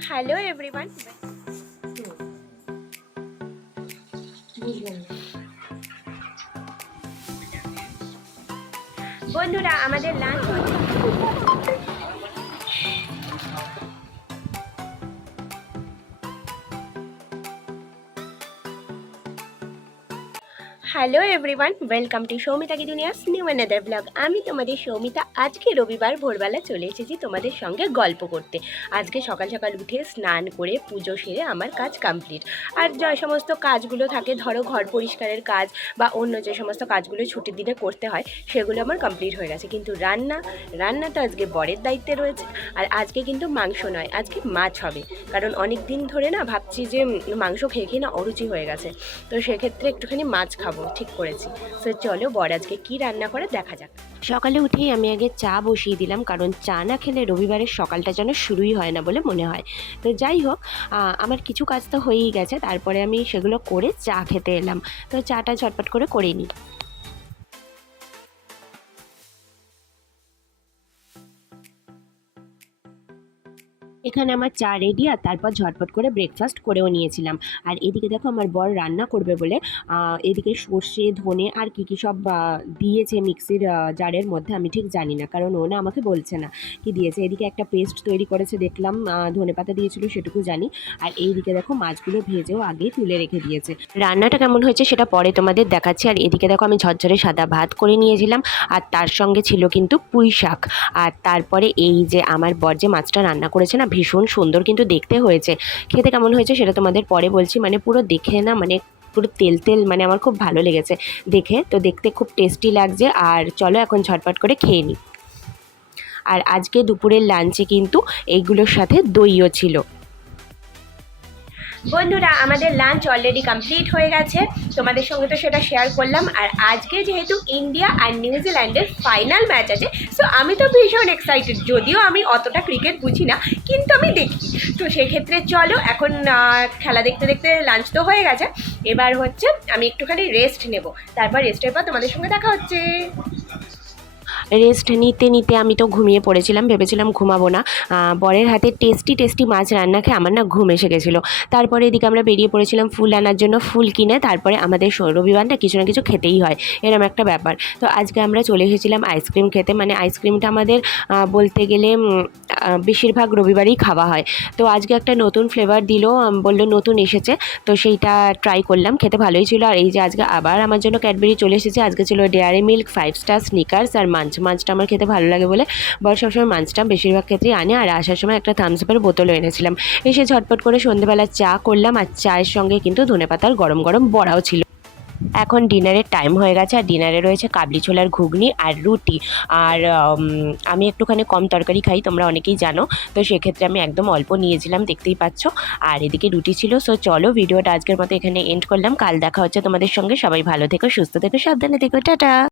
Hello everyone বন্ধুরা আমাদের lunch hello everyone welcome to Soumita কি দুনিয়াস নিউ অ্যানাদার ব্লগ আমি তোমাদের সৌমিতা, আজকে রবিবার ভোরবেলা চলে এসেছি তোমাদের সঙ্গে গল্প করতে। আজকে সকাল সকাল উঠে স্নান করে পুজো সেরে আমার কাজ কমপ্লিট আর যে সমস্ত কাজগুলো থাকে, ধরো ঘর পরিষ্কারের কাজ বা অন্য যে সমস্ত কাজগুলো ছুটির দিনে করতে হয়, সেগুলো আমার কমপ্লিট হয়ে গেছে। কিন্তু রান্না রান্না তো আজকে বরের দায়িত্বে রয়েছে। আর আজকে কিন্তু মাংস নয়, আজকে মাছ হবে। কারণ অনেক দিন ধরে না ভাবছি যে মাংস খেয়ে খেয়ে না অরুচি হয়ে গেছে। তো সেক্ষেত্রে একটুখানি মাছ খাব। ঠিক করেছি। তো চলো বর আজকে কি রান্না করে দেখা যাক। সকালে উঠেই আমি আগে চা বসিয়ে দিলাম, কারণ চা না খেলে রবিবারের সকালটা যেন শুরুই হয় না বলে মনে হয়। তো যাই হোক আমার কিছু কাজ তো হয়েই গেছে, তারপরে আমি সেগুলো করে চা খেতে এলাম। তো চাটা ঝটপট করে করে নিই। এখানে আমার চা রেডি আর তারপর ঝটপট করে ব্রেকফাস্ট করেও নিয়েছিলাম। আর এদিকে দেখো আমার বর রান্না করবে বলে এদিকে সর্ষে, ধনে আর কি কি সব দিয়েছে মিক্সির জারের মধ্যে, আমি ঠিক জানি না, কারণ ও না আমাকে বলছে না কি দিয়েছে। এদিকে একটা পেস্ট তৈরি করেছে, দেখলাম ধনে পাতা দিয়েছিল সেটুকু জানি। আর এইদিকে দেখো মাছগুলো ভেজেও আগেই তুলে রেখে দিয়েছে। রান্নাটা কেমন হয়েছে সেটা পরে তোমাদের দেখাচ্ছি। আর এদিকে দেখো আমি ঝরঝরে সাদা ভাত করে নিয়েছিলাম, আর তার সঙ্গে ছিল কিন্তু পুঁই শাক আর তারপরে এই যে আমার বর যে মাছটা রান্না করেছে না ভীষণ সুন্দর কিন্তু দেখতে হয়েছে। খেতে কেমন হয়েছে সেটা তোমাদের পরে বলছি। মানে পুরো দেখে না মানে পুরো তেল তেল মানে আমার খুব ভালো লেগেছে দেখে। তো দেখতে খুব টেস্টি লাগছে। আর চলো এখন ঝটপট করে খেয়ে নিই। আর আজকে দুপুরের লাঞ্চে কিন্তু এইগুলোর সাথে দইও ছিল। বন্ধুরা, আমাদের লাঞ্চ অলরেডি কমপ্লিট হয়ে গেছে। তোমাদের সঙ্গে তো সেটা শেয়ার করলাম। আর আজকে যেহেতু ইন্ডিয়া আর নিউজিল্যান্ডের ফাইনাল ম্যাচ আছে সো আমি তো ভীষণ এক্সাইটেড যদিও আমি অতটা ক্রিকেট বুঝি না, কিন্তু আমি দেখি। তো সেক্ষেত্রে চলো, এখন খেলা দেখতে দেখতে লাঞ্চ তো হয়ে গেছে। এবার হচ্ছে আমি একটুখানি রেস্ট নেব। তারপর রেস্টের পর তোমাদের সঙ্গে দেখা হচ্ছে। রেস্ট নিতে নিতে আমি তো ঘুমিয়ে পড়েছিলাম, ভেবেছিলাম ঘুমাবো না। বরের হাতে টেস্টি টেস্টি মাছ রান্না খেয়ে আমার না ঘুম এসে গেছিল। তারপরে এদিকে আমরা বেরিয়ে পড়েছিলাম ফুল আনার জন্য ফুল কিনে, তারপরে আমাদের রবিবারটা কিছু না কিছু খেতেই হয়, এরম একটা ব্যাপার। তো আজকে আমরা চলে এসেছিলাম আইসক্রিম খেতে মানে আইসক্রিমটা আমাদের বলতে গেলে বেশিরভাগ রবিবারই খাওয়া হয়। তো আজকে একটা নতুন ফ্লেভার দিল বলল নতুন এসেছে, তো সেইটা ট্রাই করলাম, খেতে ভালোই ছিল। আর এই যে আজকে আবার আমার জন্য ক্যাডবেরি চলে এসেছে, আজকে ছিল Dairy Milk Five Star Snickers আর মাঞ্চ মাঞ্চটা আমার খেতে ভালো লাগে বলে বর সবসময় মাঞ্চটা বেশিরভাগ ক্ষেত্রেই আনে আর আসার সময় একটা থামস আপের বোতলও এনেছিলাম। এসে ঝটপট করে সন্ধেবেলা চা করলাম আর চায়ের সঙ্গে কিন্তু ধনেপাতার গরম গরম বড়াও ছিল। এখন ডিনারের টাইম হয়ে গেছে আর ডিনারে রয়েছে কাবলি ছোলার ঘুগনি আর রুটি। আর আমি একটুখানি কম তরকারি খাই, তোমরা অনেকেই জানো। তো সেক্ষেত্রে আমি একদম অল্প নিয়েছিলাম, দেখতেই পাচ্ছ। আর এদিকে রুটি ছিল সো চলো ভিডিওটা আজকের মতো এখানে এন্ড করলাম। কাল দেখা হচ্ছে তোমাদের সঙ্গে। সবাই ভালো থেকো, সুস্থ থেকো, সাবধানে থেকো, টাটা!